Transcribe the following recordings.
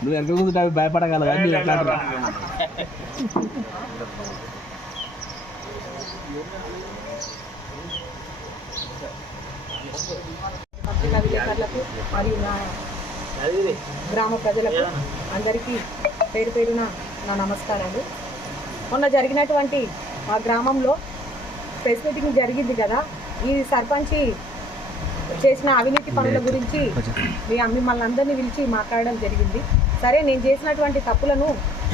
నువ్వు ఎంత ముందు అవి భయపడగలవు? నువ్వు ఎట్లా పత్రికా విలేకరులకు మరియు నా గ్రామ ప్రజలకు అందరికీ పేరు పేరున నా నమస్కారాలు. మొన్న జరిగినటువంటి మా గ్రామంలో ప్రెస్ మీటింగ్ జరిగింది కదా. ఈ సర్పంచి చేసిన అవినీతి పనుల గురించి మీ మిమ్మల్ని అందరినీ పిలిచి మాట్లాడడం జరిగింది. సరే నేను చేసినటువంటి తప్పులను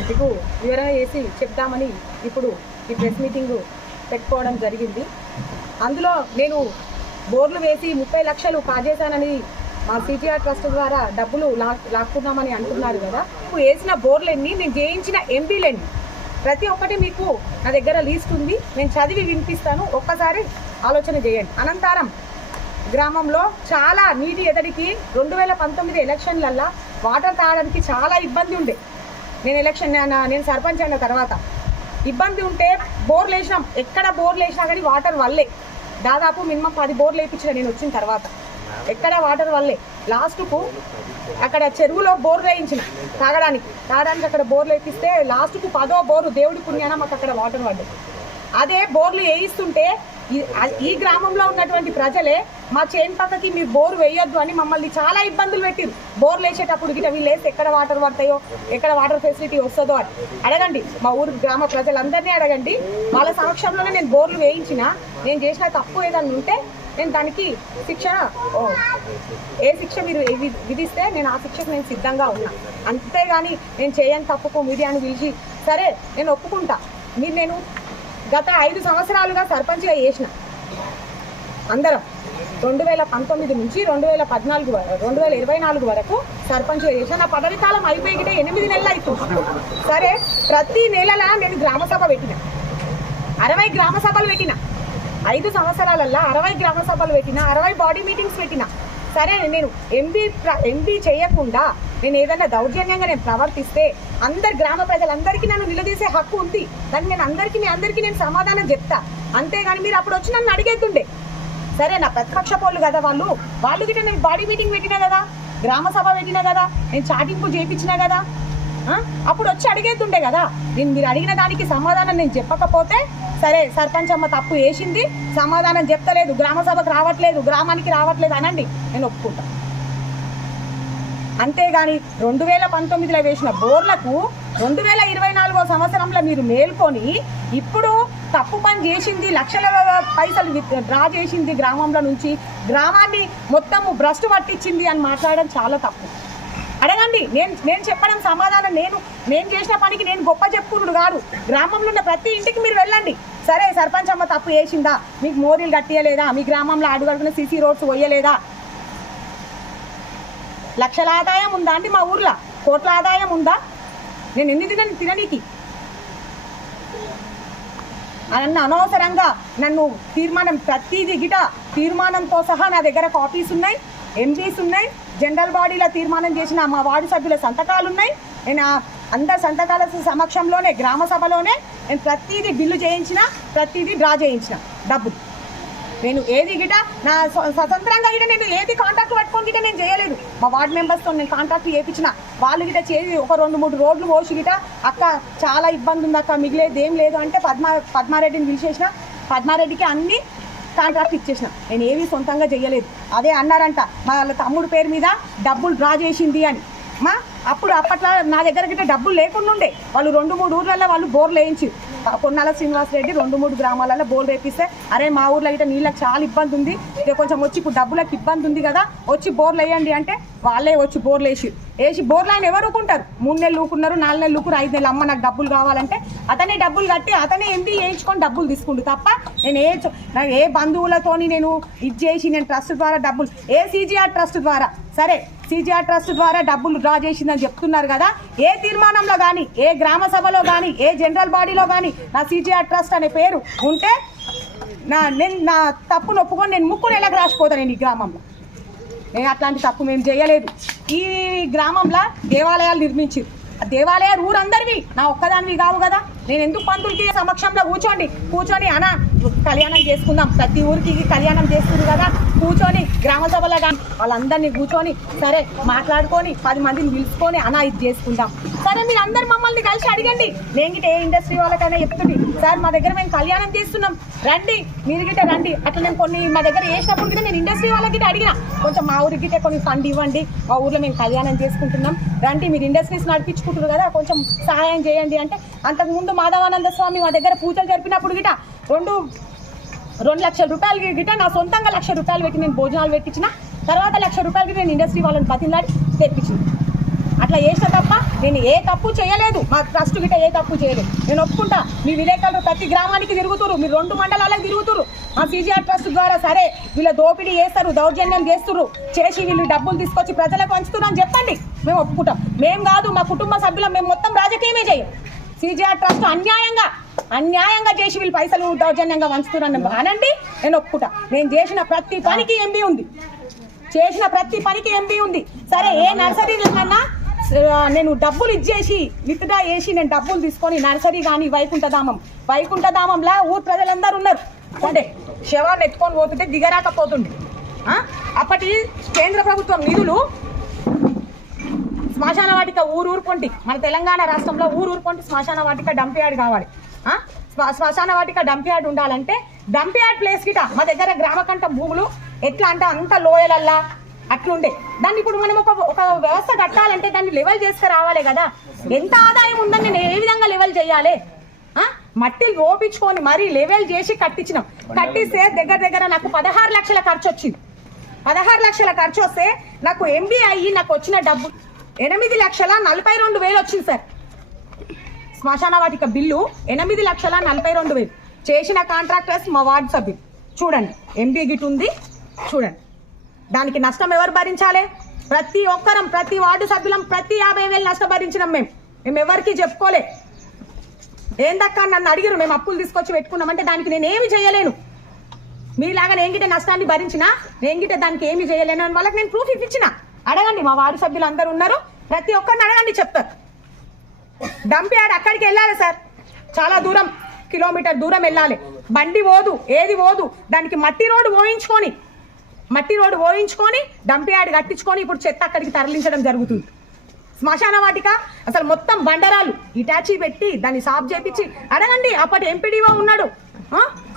మీకు వివరణ చేసి చెప్తామని ఇప్పుడు ఈ ప్రెస్ మీటింగ్ పెట్టుకోవడం జరిగింది. అందులో నేను బోర్లు వేసి ముప్పై లక్షలు కాజేశానని మా సిటీఆర్ ట్రస్ట్ ద్వారా డబ్బులు లా లాక్కున్నామని అంటున్నారు కదా. నువ్వు వేసిన బోర్లన్నీ నేను చేయించిన ఎంపీలన్నీ? ప్రతి ఒక్కటి మీకు నా దగ్గర లీస్ట్ ఉంది. నేను చదివి వినిపిస్తాను. ఒక్కసారి ఆలోచన చేయండి. అనంతరం గ్రామంలో చాలా నీటి ఎదడికి రెండు వేల పంతొమ్మిది ఎలక్షన్లల్లో వాటర్ తాగడానికి చాలా ఇబ్బంది ఉండే. నేను ఎలక్షన్ నేను సర్పంచ్ అయిన తర్వాత ఇబ్బంది ఉంటే బోర్లు వేసినాం ఎక్కడ బోర్లు వేసినా కానీ వాటర్ వల్లే. దాదాపు మినిమం పది బోర్లు వేయించిన నేను వచ్చిన తర్వాత. ఎక్కడ వాటర్ వల్లే. లాస్ట్కు అక్కడ చెరువులో బోర్ వేయించిన తాగడానికి. తాగడానికి అక్కడ బోర్లు ఎక్కిస్తే లాస్ట్కు పదో బోరు దేవుడి పుణ్యాన మాకు అక్కడ వాటర్ పడ్డాయి అదే బోర్లు వేయిస్తుంటే ఈ- గ్రామంలో ఉన్నటువంటి ప్రజలే మా చేను పక్కకి మీరు బోరు వేయొద్దు అని మమ్మల్ని చాలా ఇబ్బందులు పెట్టిరు. బోర్లు వేసేటప్పుడు గిట్ట వీళ్ళు వేస్తే ఎక్కడ వాటర్ పడతాయో ఎక్కడ వాటర్ ఫెసిలిటీ వస్తుందో అని. అడగండి. మా ఊరు గ్రామ ప్రజలందరినీ అడగండి. వాళ్ళ సమక్షంలోనే నేను బోర్లు వేయించిన. నేను చేసిన తప్పు ఏదన్నా ఉంటే నేను దానికి శిక్ష ఓ, ఏ శిక్ష మీరు విధిస్తే నేను ఆ శిక్షకు నేను సిద్ధంగా ఉన్నా. అంతేగాని నేను చేయని తప్పుకు మీడియాను పిలిచి సరే నేను ఒప్పుకుంటా. మీరు నేను గత ఐదు సంవత్సరాలుగా సర్పంచ్గా చేసిన అందరం. రెండు వేల పంతొమ్మిది నుంచి రెండు వేల పద్నాలుగు రెండు వేల ఇరవై నాలుగు వరకు సర్పంచ్గా చేసిన. నా పదవి కాలం అయిపోయి ఎనిమిది నెలలు అవుతుంది సరే ప్రతి నెలలా నేను గ్రామ సభ పెట్టిన. అరవై గ్రామ సభలు పెట్టిన. ఐదు సంవత్సరాలల్లో అరవై గ్రామ సభలు పెట్టిన అరవై బాడీ మీటింగ్స్ పెట్టిన. సరే నేను ఎంపీ ఎంపీ చేయకుండా నేను ఏదైనా దౌర్జన్యంగా నేను ప్రవర్తిస్తే అందరు గ్రామ ప్రజలందరికీ నన్ను నిలదీసే హక్కు ఉంది. దాన్ని నేను అందరికీ మీ అందరికీ నేను సమాధానం చెప్తా. అంతేగాని మీరు అప్పుడు వచ్చి నన్ను అడిగేద్దుండే. సరే నా ప్రతిపక్ష పోలు కదా వాళ్ళు. వాళ్ళు గిట్ట నేను బాడీ మీటింగ్ పెట్టినా కదా గ్రామ సభ పెట్టినా కదా నేను చాటింపు చేయించినా కదా. అప్పుడు వచ్చి అడిగేతుండే కదా. నేను మీరు అడిగిన దానికి సమాధానం నేను చెప్పకపోతే సరే సర్పంచ్ అమ్మ తప్పు వేసింది సమాధానం చెప్తలేదు గ్రామ సభకు రావట్లేదు గ్రామానికి రావట్లేదు అనండి. నేను ఒప్పుకుంటా. అంతేగాని రెండు వేల పంతొమ్మిదిలో వేసిన బోర్లకు రెండు వేల ఇరవై నాలుగో సంవత్సరంలో మీరు మేల్కొని ఇప్పుడు తప్పు పని చేసింది లక్షల పైసలు డ్రా చేసింది గ్రామంలో నుంచి గ్రామాన్ని మొత్తము భ్రష్టు పట్టించింది అని మాట్లాడడం చాలా తప్పు. చెప్పండి నేను నేను చెప్పడం సమాధానం నేను నేను చేసిన పనికి నేను గొప్ప చెప్పుకున్నాడు కాదు. గ్రామంలో ఉన్న ప్రతి ఇంటికి మీరు వెళ్ళండి. సరే సర్పంచ్ అమ్మ తప్పు చేసిందా? మీకు మోరీలు కట్టియలేదా? మీ గ్రామంలో అడుగడుగున సీసీ రోడ్స్ పోయలేదా? లక్షల ఆదాయం ఉందా అండి మా ఊర్లో? కోట్ల ఆదాయం ఉందా? నేను ఎన్ని తినని తిననీకి? నన్ను అనవసరంగా నన్ను తీర్మానం ప్రతిదీ గిట తీర్మానంతో సహా నా దగ్గర కాపీస్ ఉన్నాయి ఎంపీస్ ఉన్నాయి. జనరల్ బాడీలో తీర్మానం చేసిన మా వార్డు సభ్యుల సంతకాలు ఉన్నాయి నేను అందరి సంతకాల సమక్షంలోనే గ్రామ సభలోనే నేను ప్రతిదీ బిల్లు చేయించిన ప్రతిదీ డ్రా చేయించిన డబ్బులు. నేను ఏది గిట నా స్వ- స్వతంత్రంగా గిట నేను ఏది కాంటాక్ట్ పట్టుకొని గిట నేను చేయలేదు. మా వార్డ్ మెంబర్స్తో నేను కాంటాక్ట్ చేయించిన. వాళ్ళు గిట చేసి ఒక రెండు మూడు రోడ్లు పోసి గిట అక్క చాలా ఇబ్బంది ఉంది అక్క మిగిలేదు ఏం లేదు అంటే పద్మా పద్మారెడ్డిని పిలిచేసిన. పద్మారెడ్డికి అన్ని కాంట్రాక్ట్ ఇచ్చేసిన. నేను ఏమీ సొంతంగా చేయలేదు అదే అన్నారంట మా వాళ్ళ తమ్ముడు పేరు మీద డబ్బులు డ్రా చేసింది అని. మా అప్పుడు అప్పట్లో నా దగ్గర గిట్ట డబ్బులు లేకుండా ఉండే. వాళ్ళు రెండు మూడు ఊర్లలో వాళ్ళు బోర్లు వేయించి కొన్నాళ్ళ శ్రీనివాస్ రెడ్డి రెండు మూడు గ్రామాలలో బోర్లు వేపిస్తే అరే మా ఊర్లో గిట్ట నీళ్ళకి చాలా ఇబ్బంది ఉంది ఇక కొంచెం వచ్చి ఇప్పుడు డబ్బులకు ఇబ్బంది ఉంది కదా వచ్చి బోర్లు వేయండి అంటే వాళ్ళే వచ్చి బోర్లు వేసి వేసి బోర్లు ఆయన ఎవరు ఊకుంటారు మూడు నెలలు ఊకున్నారు నాలుగు నెలలు ఊకురు ఐదు నెలలు అమ్మ నాకు డబ్బులు కావాలంటే అతనే డబ్బులు కట్టి అతనే ఎంపీ వేయించుకొని డబ్బులు తీసుకుంటు తప్ప నేను ఏ చో- ఏ బంధువులతోని నేను ఇది చేసి నేను ట్రస్ట్ ద్వారా డబ్బులు ఏ సీజీఆర్ ట్రస్ట్ ద్వారా సరే సీజీఆర్ ట్రస్ట్ ద్వారా డబ్బులు డ్రా చేసిందని చెప్తున్నారు కదా. ఏ తీర్మానంలో కానీ ఏ గ్రామ సభలో కానీ ఏ జనరల్ బాడీలో కానీ నా సీజీఆర్ ట్రస్ట్ అనే పేరు ఉంటే నా నేను నా తప్పును ఒప్పుకొని నేను ముక్కును ఎలా రాసిపోతాను నేను ఈ గ్రామంలో? నేను అట్లాంటి తప్పు మేము చేయలేదు. ఈ గ్రామంలో దేవాలయాలు నిర్మించారు దేవాలయాలు ఊరందరివి. నా ఒక్కదానివి కావు కదా. నేను ఎందుకు పంతులకి సమక్షంలో కూర్చోండి? కూర్చొని అనా కళ్యాణం చేసుకుందాం. ప్రతి ఊరికి కళ్యాణం చేస్తుంది కదా. కూర్చొని గ్రామ సభలో కానీ వాళ్ళందరినీ కూర్చొని సరే మాట్లాడుకొని పది మందిని పిలుచుకొని అనా ఇది చేసుకుందాం. సరే మీరు అందరు మమ్మల్ని కలిసి అడగండి. నేను గిట్ట ఏ ఇండస్ట్రీ వాళ్ళకైనా చెప్తుంది సార్ మా దగ్గర మేము కళ్యాణం చేస్తున్నాం. రండి మీరు గిట్ట రండి. అట్లా నేను కొన్ని మా దగ్గర వేసినప్పుడు గిట్ట నేను ఇండస్ట్రీ వాళ్ళకి అడిగిన. కొంచెం మా ఊరికి గిట్ట కొన్ని ఫండ్ ఇవ్వండి. మా ఊర్లో మేము కళ్యాణం చేసుకుంటున్నాం. రండి మీరు ఇండస్ట్రీస్ నడిపించుకుంటారు కదా కొంచెం సహాయం చేయండి అంటే. అంతకుముందు మాధవానంద స్వామి మా దగ్గర పూజలు జరిపినప్పుడు గిట రెండు రెండు లక్షల రూపాయలు గిట నా సొంతంగా లక్ష రూపాయలు పెట్టి నేను భోజనాలు పెట్టించిన. తర్వాత లక్ష రూపాయలకి నేను ఇండస్ట్రీ వాళ్ళని బతిలాడి తెప్పించింది అట్లా చేసిన తప్ప నేను ఏ తప్పు చేయలేదు. మా ట్రస్ట్ గిట్ట ఏ తప్పు చేయలేదు. నేను ఒప్పుకుంటా. మీ విలేకరులు ప్రతి గ్రామానికి తిరుగుతురు మీరు రెండు మండలాలకు తిరుగుతురు మా సీజీఆర్ ట్రస్ట్ ద్వారా సరే వీళ్ళ దోపిడీ చేస్తారు దౌర్జన్యం చేస్తున్నారు చేసి వీళ్ళు డబ్బులు తీసుకొచ్చి ప్రజలకు పంచుతున్నారు చెప్పండి. మేము ఒప్పుకుంటాం. మేము కాదు మా కుటుంబ సభ్యులం. మేము మొత్తం రాజకీయమే చేయం. సీజీఆర్ ట్రస్ట్ అన్యాయంగా అన్యాయంగా చేసి వీళ్ళు పైసలు దౌర్జన్యంగా వంచుతున్నారని అనండి. నేను ఒప్పుకుంటా. నేను చేసిన ప్రతి పనికి ఎంబీ ఉంది. చేసిన ప్రతి పనికి ఎంపీ ఉంది. సరే ఏ నర్సరీలన్నా నేను డబ్బులు ఇచ్చేసి విత్డ్రా వేసి నేను డబ్బులు తీసుకొని నర్సరీ కానీ వైకుంఠధామం వైకుంఠధామంలా ఊరు ప్రజలందరూ ఉన్నారు. అంటే శవాన్ని ఎత్తుకొని పోతుంటే దిగరాకపోతుండే. అప్పటి కేంద్ర ప్రభుత్వం నిధులు శ్మశాన వాటిక ఊరు ఊరుకొంటి. మన తెలంగాణ రాష్ట్రంలో ఊరు ఊరుకొంటి శ్మశాన వాటిక డంప్ కావాలి. శ్మశాన వాటిక డంప్ ఉండాలంటే డంపియాడ్ ప్లేస్ గిట మా దగ్గర గ్రామకంఠ భూములు ఎట్లా అంటే అంత లోయలల్లా అట్లుండే. దాన్ని ఇప్పుడు మనం ఒక ఒక వ్యవస్థ కట్టాలంటే దాన్ని లెవెల్ చేస్తే రావాలి కదా. ఎంత ఆదాయం ఉందని నేను ఏ విధంగా లెవెల్ చేయాలి? మట్టిలు మట్టి మరీ లెవెల్ చేసి కట్టించినాం. కట్టిస్తే దగ్గర దగ్గర నాకు పదహారు లక్షల ఖర్చు వచ్చింది. పదహారు లక్షల ఖర్చు వస్తే నాకు ఎంబీ అయ్యి నాకు వచ్చిన డబ్బు ఎనిమిది లక్షల నలభై రెండు వేలు వచ్చింది సార్. శ్మశాన వాటిక బిల్లు ఎనిమిది లక్షల నలభై రెండు వేలు. చేసిన కాంట్రాక్టర్స్ మా వార్డు సభ్యులు. చూడండి ఎంబీ గిట్ ఉంది చూడండి. దానికి నష్టం ఎవరు భరించాలి? ప్రతి ఒక్కరం ప్రతి వార్డు సభ్యులం ప్రతి యాభై వేలు నష్టం భరించినాం మేము మేము ఎవరికి చెప్పుకోలే. ఏందక్క నన్ను అడిగిరు మేము అప్పులు తీసుకొచ్చి పెట్టుకున్నామంటే దానికి నేను ఏమి చేయలేను. మీలాగా నేను గిట్ట నష్టాన్ని భరించిన నేను గిట్ట దానికి ఏమి చేయలేను అని వాళ్ళకి నేను ప్రూఫ్ ఇప్పించిన. అడగండి మా వార్డు సభ్యులు అందరు ఉన్నారు. ప్రతి ఒక్కరిని అడగండి చెప్తారు. డంప్ యార్డ్ అక్కడికి వెళ్ళాలి సార్. చాలా దూరం కిలోమీటర్ దూరం వెళ్ళాలి. బండి పోదు ఏది పోదు దానికి మట్టి రోడ్డు పోయించుకొని మట్టి రోడ్డు ఓయించుకొని డంప్ కట్టించుకొని ఇప్పుడు చెత్త అక్కడికి తరలించడం జరుగుతుంది. శ్మశాన వాటిక అసలు మొత్తం బండరాలు ఇటాచీ పెట్టి దాన్ని సాఫ్ చేపించి అడగండి అప్పటి ఎంపీడీఓ ఉన్నాడు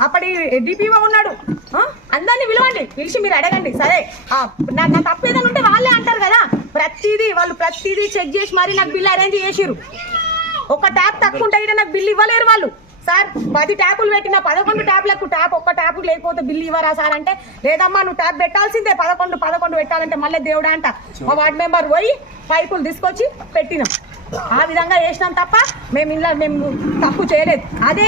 అప్పటి డిపిఓ ఉన్నాడు అందరినీ పిలవండి పిలిచి మీరు అడగండి. సరే ఆ, నా తప్పేదని ఉంటే వాళ్ళే అంటారు కదా. ప్రతిదీ వాళ్ళు ప్రతిదీ చెక్ చేసి మరి నాకు బిల్లు అరేంజ్ చేసిరు ఒక ట్యాప్ తక్కువ ఉంటే నాకు బిల్లు ఇవ్వలేరు వాళ్ళు. సార్ పది ట్యాపులు పెట్టిన పదకొండు ట్యాప్లకు ట్యాప్ ఒక్క ట్యాప్ లేకపోతే బిల్లు ఇవ్వరా సార్ అంటే లేదమ్మా నువ్వు ట్యాప్ పెట్టాల్సిందే పదకొండు పదకొండు పెట్టాలంటే మళ్ళీ దేవుడా అంట. మా వార్డ్ మెంబర్ పోయి పైపులు తీసుకొచ్చి పెట్టినాం. ఆ విధంగా చేసినాం తప్ప మేము ఇలా మేము తప్పు చేయలేదు. అదే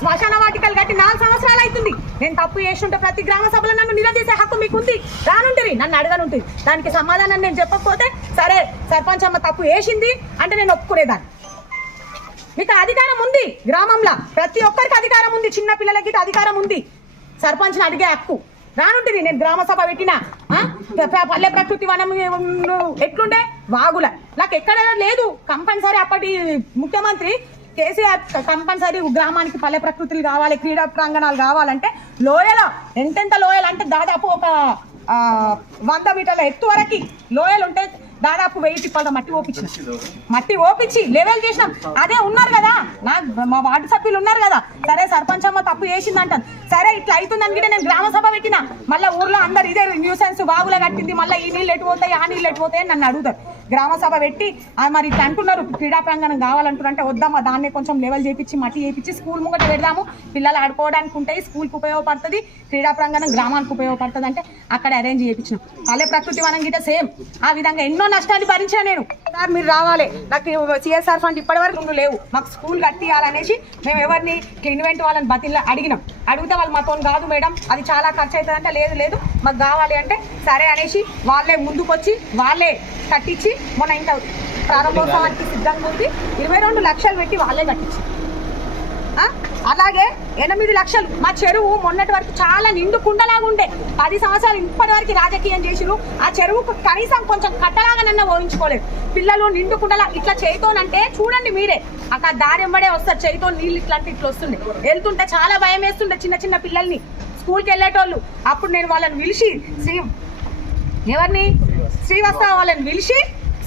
శ్మశాన వాటికలు కట్టి నాలుగు సంవత్సరాలు అవుతుంది. నేను తప్పు చేస్తుంటే ప్రతి గ్రామ సభలో నన్ను నిలదీసే హక్కు మీకు ఉంది రానుంటుంది నన్ను అడగనుంటుంది దానికి సమాధానం నేను చెప్పకపోతే సరే సర్పంచ్ అమ్మ తప్పు వేసింది అంటే నేను ఒప్పుకునేదాన్ని. మీకు అధికారం ఉంది గ్రామంలో. ప్రతి ఒక్కరికి అధికారం ఉంది చిన్న పిల్లలకి అధికారం ఉంది. సర్పంచ్ని అడిగే హక్కు రానుంటుంది నేను గ్రామ సభ పెట్టిన పల్లె ప్రకృతి వనం ఎట్లుండే? వాగుల. నాకు ఎక్కడ లేదు. కంపల్సరీ అప్పటి ముఖ్యమంత్రి కేసీఆర్ కంపల్సరీ గ్రామానికి పల్లె ప్రకృతులు కావాలి క్రీడా ప్రాంగణాలు కావాలంటే లోయలో ఎంతెంత లోయలు అంటే దాదాపు ఒక వంద మీటర్ల ఎత్తు వరకు లోయలు ఉంటే దాదాపు వెయ్యి టిప్పాల మట్టి ఓపించిన. మట్టి ఓపించి లెవెల్ చేసినాం. అదే ఉన్నారు కదా. నా మా వార్డు సభ్యులు ఉన్నారు కదా. సరే సర్పంచ్ అమ్మ తప్పు చేసింది అంటాను సరే ఇట్లా అవుతుందని కూడా నేను గ్రామ సభ పెట్టిన. మళ్ళీ ఊర్లో అందరు ఇదే న్యూసెన్స్ బాగులే కట్టింది. మళ్ళీ ఈ నీళ్ళు ఎటు పోతాయి ఆ నీళ్ళు ఎటు పోతాయి నన్ను అడుగుతారు. గ్రామ సభ పెట్టి మరి ఇట్లా అంటున్నారు క్రీడా ప్రాంగణం కావాలంటున్నారంటే వద్దామా దాన్ని కొంచెం లెవెల్ చేపించి మట్టి చేపించి స్కూల్ ముంగట పెడదాము. పిల్లలు ఆడుకోవడానికి ఉంటాయి స్కూల్కి ఉపయోగపడుతుంది క్రీడా ప్రాంగణం గ్రామానికి ఉపయోగపడుతుంది అంటే అక్కడ అరేంజ్ చేయించిన పల్లె ప్రకృతి వనం గిట సేమ్. ఆ విధంగా ఎన్నో నష్టాలు భరించాను నేను. సార్ మీరు రావాలి. నాకు సిఎస్ఆర్ ఫండ్ ఇప్పటివరకు నువ్వు లేవు. మాకు స్కూల్ కట్టియాలనేసి మేము ఎవరిని ఇన్వెంట్ వాళ్ళని బతిల్లా అడిగినాం. అడిగితే వాళ్ళు మాతో కాదు మేడం. అది చాలా ఖర్చు అవుతుంది అంటే లేదు లేదు. మాకు కావాలి అంటే సరే అనేసి వాళ్ళే ముందుకొచ్చి వాళ్ళే కట్టించి మొన్న ఇంకా ప్రారంభోత్సవానికి సిద్ధంగా ఉంది ఇరవై రెండు లక్షలు పెట్టి వాళ్ళే కట్టించి. అలాగే ఎనిమిది లక్షలు. మా చెరువు మొన్నటి వరకు చాలా నిండు కుండలాగా ఉండే. పది సంవత్సరాలు ఇప్పటి వరకు రాజకీయం చేసిరు ఆ చెరువుకు కనీసం కొంచెం కట్టలాగా నన్న ఊహించుకోలేదు. పిల్లలు నిండు కుండలా ఇట్లా చేయితోనంటే చూడండి మీరే. అక్కడ దారి ఎంబడే వస్తారు. చేయితో నీళ్ళు ఇట్లాంటి ఇట్లా వస్తుండే. వెళ్తుంటే చాలా భయం వేస్తుండే చిన్న చిన్న పిల్లల్ని. స్కూల్కి వెళ్ళేటోళ్ళు. అప్పుడు నేను వాళ్ళని పిలిచి శ్రీ ఎవరిని? శ్రీవాస్తవ వాళ్ళని పిలిచి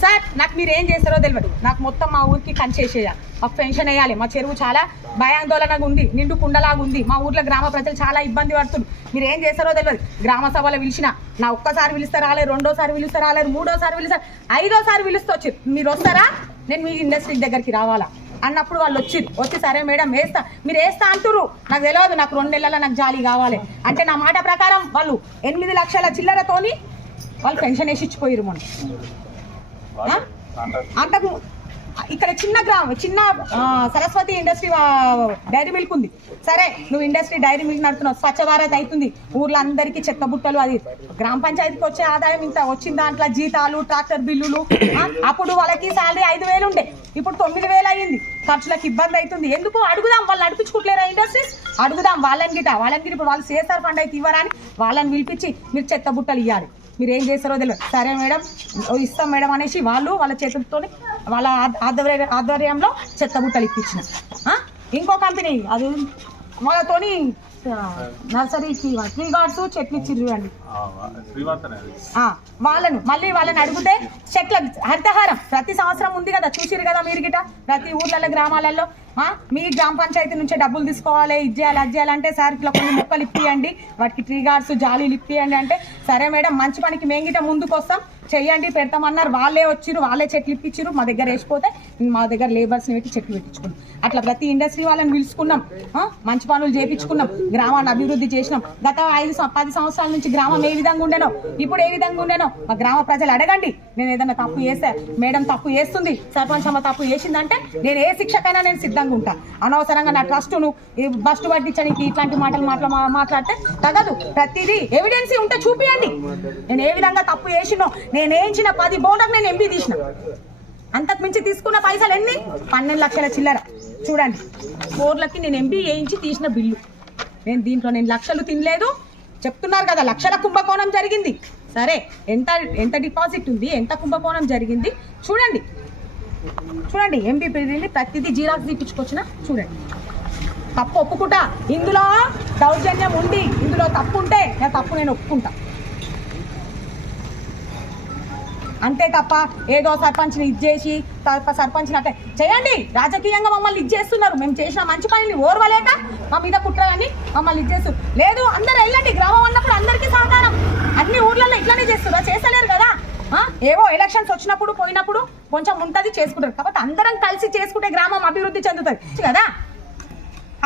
సార్ నాకు మీరు ఏం చేస్తారో తెలియదు నాకు మొత్తం మా ఊరికి కంచేసేయాలి మాకు పెన్షన్ వేయాలి. మా చెరువు చాలా భయాందోళనగా ఉంది. నిండు కుండలాగా ఉంది. మా ఊర్లో గ్రామ ప్రజలు చాలా ఇబ్బంది పడుతుంది మీరు ఏం చేస్తారో తెలియదు గ్రామ సభలో పిలిచిన నా ఒక్కసారి పిలిస్తే రాలేరు రెండోసారి పిలిస్తే రాలేరు మూడోసారి పిలిస్తారు ఐదోసారి పిలుస్తూ వచ్చి మీరు వస్తారా? నేను మీ ఇండస్ట్రీ దగ్గరికి రావాలా? అన్నప్పుడు వాళ్ళు వచ్చి వచ్చి సరే మేడం వేస్తా. మీరు వేస్తా అంటురు నాకు తెలియదు నాకు రెండు నెలల నాకు జాలి కావాలి. అంటే నా మాట ప్రకారం వాళ్ళు ఎనిమిది లక్షల చిల్లరతోని వాళ్ళు పెన్షన్ వేసి ఇచ్చిపోయారు మొన్న. అంతకు ఇక్కడ చిన్న గ్రామం చిన్న సరస్వతి ఇండస్ట్రీ డైరీ మిల్క్ ఉంది. సరే నువ్వు ఇండస్ట్రీ డైరీ మిల్క్ నడుతున్నావు స్వచ్ఛ భారత్ అవుతుంది. ఊర్లో అందరికీ చెత్త బుట్టలు అది. గ్రామ పంచాయతీకి వచ్చే ఆదాయం ఇంత వచ్చిన దాంట్లో జీతాలు ట్రాక్టర్ బిల్లులు అప్పుడు వాళ్ళకి శాలరీ ఐదు వేలు ఉండే. ఇప్పుడు తొమ్మిది వేలు అయ్యింది. ఖర్చులకు ఇబ్బంది అవుతుంది. ఎందుకు? అడుగుదాం వాళ్ళు నడిపించుకుంటలేరా ఇండస్ట్రీస్? అడుగుదాం వాళ్ళని గిట వాళ్ళని గిట. ఇప్పుడు వాళ్ళు సేసార్ ఫండ్ అయితే ఇవ్వరా అని వాళ్ళని పిలిపించి మీరు చెత్త బుట్టలు ఇవ్వాలి మీరు ఏం చేస్తారో తెలియదు సరే మేడం ఇస్తాం మేడం అనేసి వాళ్ళు వాళ్ళ చేతులతో వాళ్ళ ఆధ్వర్య ఆధ్వర్యంలో చెత్త బుట్టలు ఇప్పించిన ఇంకో కంపెనీ అది వాళ్ళతోని నర్సరీకి ట్రీ గార్డ్స్ చెట్లు ఆ, వాళ్ళను మళ్ళీ వాళ్ళని అడిగితే చెట్ల హరితహారం. ప్రతి సంవత్సరం ఉంది కదా చూసిరు కదా మీరు గిట? ప్రతి ఊర్లలో గ్రామాలలో. మీ గ్రామ పంచాయతీ నుంచే డబ్బులు తీసుకోవాలి ఇది చేయాలి అది చేయాలంటే సార్ ఇట్లా కొన్ని మొక్కలు ఇప్పియండి. వాటికి ట్రీ గార్డ్స్ జాలీలు ఇప్పియండి అంటే సరే మేడం మంచి పనికి మేము గిట ముందుకు వస్తాం చెయ్యండి పెడతామన్నారు. వాళ్ళే వచ్చిరు వాళ్ళే చెట్లు ఇప్పించారు మా దగ్గర వేసిపోతే మా దగ్గర లేబర్స్ని పెట్టి చెట్లు పెట్టించుకున్నాం. అట్లా ప్రతి ఇండస్ట్రీ వాళ్ళని పిలుచుకున్నాం. మంచి పనులు చేపించుకున్నాం. గ్రామాన్ని అభివృద్ధి చేసినాం. గత ఐదు పది సంవత్సరాల నుంచి గ్రామం ఏ విధంగా ఉండేనో ఇప్పుడు ఏ విధంగా ఉండేనో మా గ్రామ ప్రజలు అడగండి. నేను ఏదైనా తప్పు చేస్తే మేడం తప్పు చేస్తుంది సర్పంచ్ అమ్మ తప్పు చేసిందంటే నేను ఏ శిక్షకైనా నేను సిద్ధంగా ఉంటా. అనవసరంగా నా ట్రస్టును బస్టు పట్టించడానికి ఇట్లాంటి మాటలు మాట్లా మాట్లాడితే తగదు. ప్రతిదీ ఎవిడెన్సీ ఉంటే చూపియండి. నేను ఏ విధంగా తప్పు చేసినో నేను వేయించిన పది బోటకు నేను ఎంపీ తీసిన. అంతకు మించి తీసుకున్న పైసలు ఎన్ని? పన్నెండు లక్షల చిల్లర. చూడండి బోర్లకి నేను ఎంపీ వేయించి తీసిన బిల్లు. నేను దీంట్లో నేను లక్షలు తినలేదు. చెప్తున్నారు కదా లక్షల కుంభకోణం జరిగింది. సరే ఎంత ఎంత డిపాజిట్ ఉంది ఎంత కుంభకోణం జరిగింది? చూడండి. చూడండి ఎంపీ పెరిగింది ప్రతిదీ జీరాక్స్ తీపించుకొచ్చిన చూడండి. తప్పు ఒప్పుకుంటా. ఇందులో దౌర్జన్యం ఉంది. ఇందులో తప్పు ఉంటే నా తప్పు నేను ఒప్పుకుంటా. అంతే తప్ప ఏదో సర్పంచ్ని ఇది చేసి తప్ప సర్పంచ్ని అంటే చేయండి. రాజకీయంగా మమ్మల్ని ఇది చేస్తున్నారు. మేము చేసిన మంచి పనిని ఓర్వలేక మా మీద కుట్రలని మమ్మల్ని ఇచ్చేస్తు లేదు అందరు వెళ్ళండి. గ్రామం అన్నప్పుడు అందరికీ సహకారం. అన్ని ఊర్లలో ఇట్లానే చేస్తున్నా చేస్తలేరు కదా. ఏవో ఎలక్షన్స్ వచ్చినప్పుడు పోయినప్పుడు కొంచెం ఉంటుంది చేసుకుంటారు. కాబట్టి అందరం కలిసి చేసుకుంటే గ్రామం అభివృద్ధి చెందుతుంది. కదా?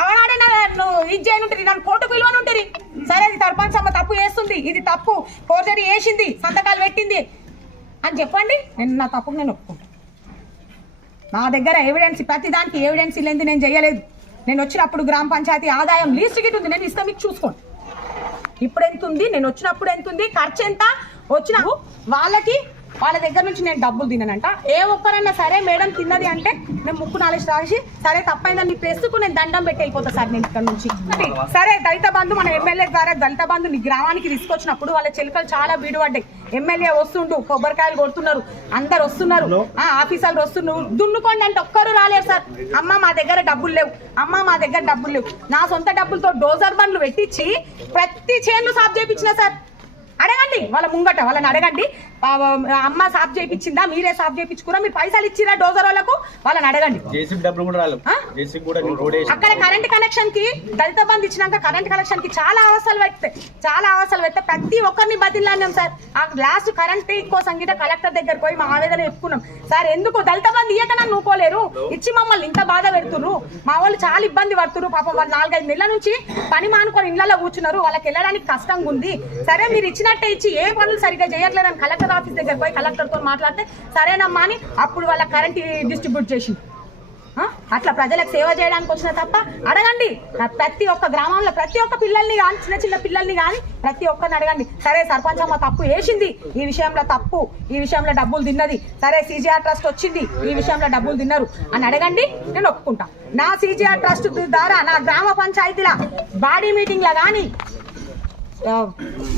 అవనాడే నువ్వు ఇది చేయనుంటుంది నన్ను కోర్టుకు విలువనుంటుంది సరే ఇది సర్పంచ్ అమ్మ తప్పు చేస్తుంది. ఇది తప్పు. ఫోర్జరీ వేసింది. సంతకాలు పెట్టింది. అని చెప్పండి. నేను నా తప్పు నేను ఒప్పుకుంటాను నా దగ్గర ఎవిడెన్స్ ప్రతి దానికి ఎవిడెన్స్ లేనిది నేను చేయలేదు. నేను వచ్చినప్పుడు గ్రామ పంచాయతీ ఆదాయం లీస్ట్ గిట్ ఉంది. నేను ఇస్తాను మీకు చూసుకోండి. ఇప్పుడు ఎంత ఉంది? నేను వచ్చినప్పుడు ఎంత ఉంది? ఖర్చు ఎంత? వచ్చిన వాళ్ళకి వాళ్ళ దగ్గర నుంచి నేను డబ్బులు తిననంట. ఏ ఒక్కరైనా సరే మేడం తిన్నది అంటే నేను ముక్కు నాలుగు రాసి సరే తప్పైందని ప్లేస్కు నేను దండం పెట్టి వెళ్ళిపోతా సార్ నేను ఇక్కడ నుంచి. సరే దళిత బంధు మన ఎమ్మెల్యే ద్వారా దళిత బంధు నీ గ్రామానికి తీసుకొచ్చినప్పుడు వాళ్ళ చెలుకలు చాలా బీడుపడ్డాయి. ఎమ్మెల్యే వస్తుండు కొబ్బరికాయలు కొడుతున్నారు అందరు వస్తున్నారు. ఆ ఆఫీసర్లు వస్తున్నారు. దున్నుకోండి అంటే ఒక్కరు రాలేరు సార్. అమ్మ మా దగ్గర డబ్బులు లేవు. అమ్మ మా దగ్గర డబ్బులు లేవు. నా సొంత డబ్బులతో డోజర్ బండ్లు పెట్టించి ప్రతి చేన్లు సాఫ్ చేయించిన సార్. అడగండి వాళ్ళ ముంగట వాళ్ళని అడగండి. అమ్మ సాఫ్ చేయించిందా మీరే సాఫ్ చేయించుకురా మీరు పైసలు ఇచ్చిరా డోజర్ వాళ్ళకు వాళ్ళని అడగండి. అక్కడ కరెంట్ కనెక్షన్కి దళిత బంధు ఇచ్చినాక కరెంట్ కనెక్షన్కి చాలా అవసరాలు పెడితే చాలా అవసరాలు పెడితే ప్రతి ఒక్కరిని బదిలాన్నాం సార్. ఆ లాస్ట్ కరెంట్ కోసం గిట కలెక్టర్ దగ్గరికి పోయి మా ఆవేదన చెప్పుకున్నాం. సార్ ఎందుకు దళిత బంధు ఇయ్యక నన్ను ఊకోలేరు? ఇచ్చి మమ్మల్ని ఇంత బాధ పెడుతున్నారు మా వాళ్ళు చాలా ఇబ్బంది పడుతున్నారు పాపం వాళ్ళు నాలుగైదు నెలల నుంచి పని మానుకొని ఇళ్ళలో కూర్చున్నారు. వాళ్ళకి వెళ్ళడానికి కష్టంగా ఉంది సరే మీరు ఇచ్చినట్టే ఇచ్చి ఏ పనులు సరిగ్గా చేయట్లేదని కలెక్టర్ ఆఫీస్ దగ్గర పోయి కలెక్టర్తో మాట్లాడితే సరేనమ్మా అని అప్పుడు వాళ్ళ కరెంట్ డిస్ట్రిబ్యూట్ చేసింది అట్లా ప్రజలకు సేవ చేయడానికి వచ్చిన తప్ప అడగండి. ప్రతి ఒక్క గ్రామంలో ప్రతి ఒక్క పిల్లల్ని కానీ చిన్న చిన్న పిల్లల్ని కానీ ప్రతి ఒక్కరిని అడగండి. సరే సర్పంచ్ అమ్మ తప్పు వేసింది ఈ విషయంలో తప్పు. ఈ విషయంలో డబ్బులు తిన్నది. సరే సీజీఆర్ ట్రస్ట్ వచ్చింది. ఈ విషయంలో డబ్బులు తిన్నారు. అని అడగండి నేను ఒప్పుకుంటా. నా సీజీఆర్ ట్రస్ట్ ద్వారా నా గ్రామ పంచాయతీల బాడీ మీటింగ్లో కానీ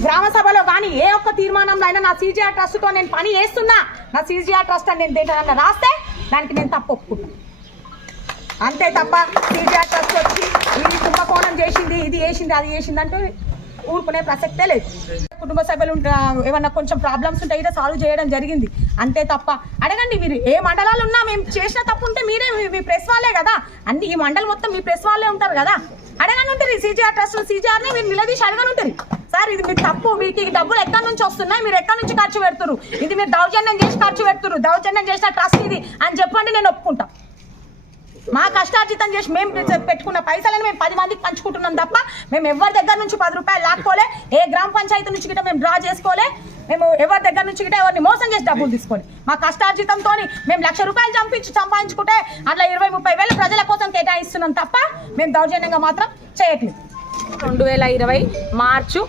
గ్రామ సభలో కానీ ఏ ఒక్క తీర్మానంలో అయినా నా సీజీఆర్ ట్రస్ట్తో నేను పని చేస్తున్నా. నా సీజీఆర్ ట్రస్ట్ అని నేను దేంట్లో రాస్తే దానికి నేను తప్పు ఒప్పుకుంటాను అంతే తప్ప సీజీఆర్ ట్రస్ట్ వచ్చి ఇది కుంభకోణం చేసింది ఇది చేసింది అది చేసింది అంటే ఊరుకునే ప్రసక్తే లేదు. కుటుంబ సభ్యులు ఏమన్నా కొంచెం ప్రాబ్లమ్స్ ఉంటే ఇదే సాల్వ్ చేయడం జరిగింది. అంతే తప్ప అడగండి మీరు ఏ మండలాలు ఉన్నా మేము చేసిన తప్పు ఉంటే మీరే మీ- ప్రెస్ వాళ్ళే కదా. అన్ని ఈ మండలం మొత్తం మీ ప్రెస్ వాళ్ళే ఉంటారు కదా. అడగని ఉంటుంది సీజీఆర్ ట్రస్ట్ సీజీఆర్ మీరు నిలదీసి అడగని ఉంటుంది. సార్ ఇది మీరు తప్పు మీకు డబ్బులు ఎక్కడి నుంచి వస్తున్నాయి? మీరు ఎక్కడి నుంచి ఖర్చు పెడుతున్నారు ఇది మీరు దౌర్జన్యం చేసి ఖర్చు పెడుతున్నారు దౌర్జన్యం చేసిన ట్రస్ట్ ఇది అని చెప్పండి నేను ఒప్పుకుంటాను మా కష్టార్జితం చేసి మేము పెట్టుకున్న పైసలను మేము పది మందికి పంచుకుంటున్నాం తప్ప మేము ఎవరి దగ్గర నుంచి పది రూపాయలు లాక్కోలే ఏ గ్రామ పంచాయతీ నుంచి గిట్ట మేము డ్రా చేసుకోలే మేము ఎవరి దగ్గర నుంచి గిట్ట ఎవరిని మోసం చేసి డబ్బులు తీసుకోండి మా కష్టార్జితంతో మేము లక్ష రూపాయలు చంపించి సంపాదించుకుంటే అట్లా ఇరవై ముప్పై వేలు ప్రజల కోసం కేటాయిస్తున్నాం తప్ప మేము దౌర్జన్యంగా మాత్రం చేయట్లేదు. రెండు వేల ఇరవై మార్చు